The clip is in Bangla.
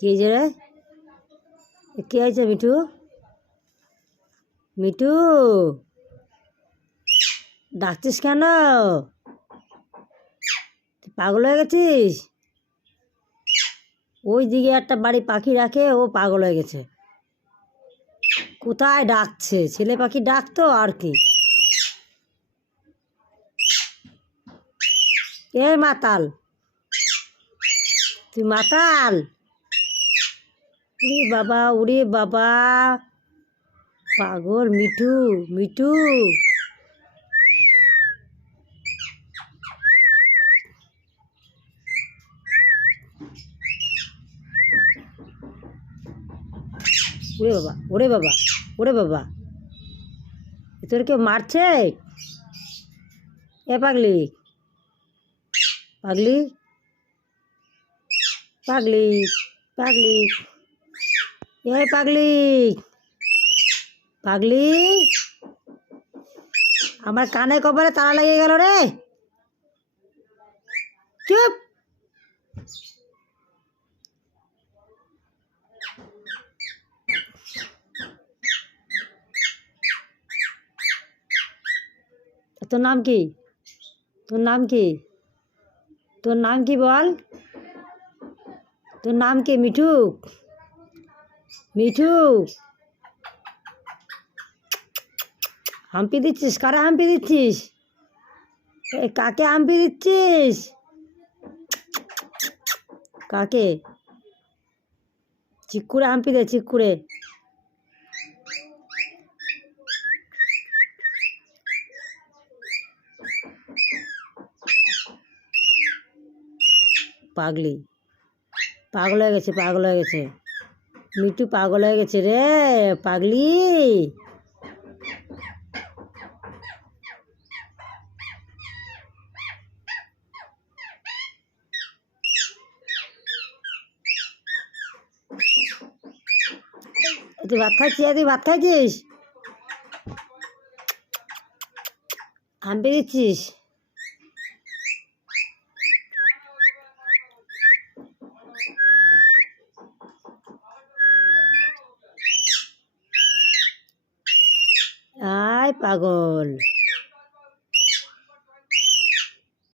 কে যে রে? কে আছে মিঠু? মিঠু? ডাকছিস কেন? পাগল হয়ে গেছিস? ওই দিকে একটা বাড়ি পাখি রাখে, ও পাগল হয়ে গেছে। কোথায় ডাকছে? ছেলে পাখি ডাকতো, আর কি? এ মাতাল, তুই মাতাল? উরে বাবা উরে বাবা। পাগল মিঠু মিঠু। ওরে বাবা ওরে বাবা ওরে বাবা। তোর কেউ মারছে? এ পাগলি। পাগলি? পাগলি পাগলি। এ পাগলি পাগলি আমার কানে কপালে তালা লাগিয়ে গেল রে চুপ তোর নাম কি তোর নাম কি তোর নাম কি বল তোর নাম কি মিঠু মিঠু হাম্পি দিচ্ছিস কারা হাম্পি দিচ্ছিস কাকে হাম্পি দিচ্ছিস কাকে চিকুরে হাম্পি দে চিকুরে পাগলি পাগল হয়ে গেছে পাগল হয়ে গেছে মিটু পাগল হয়ে গেছে রে পাগলি। তুই ভাত খাচ্ছিস তুই ভাত খাচ্ছিস হাম্পি দিচ্ছিস? পাগল।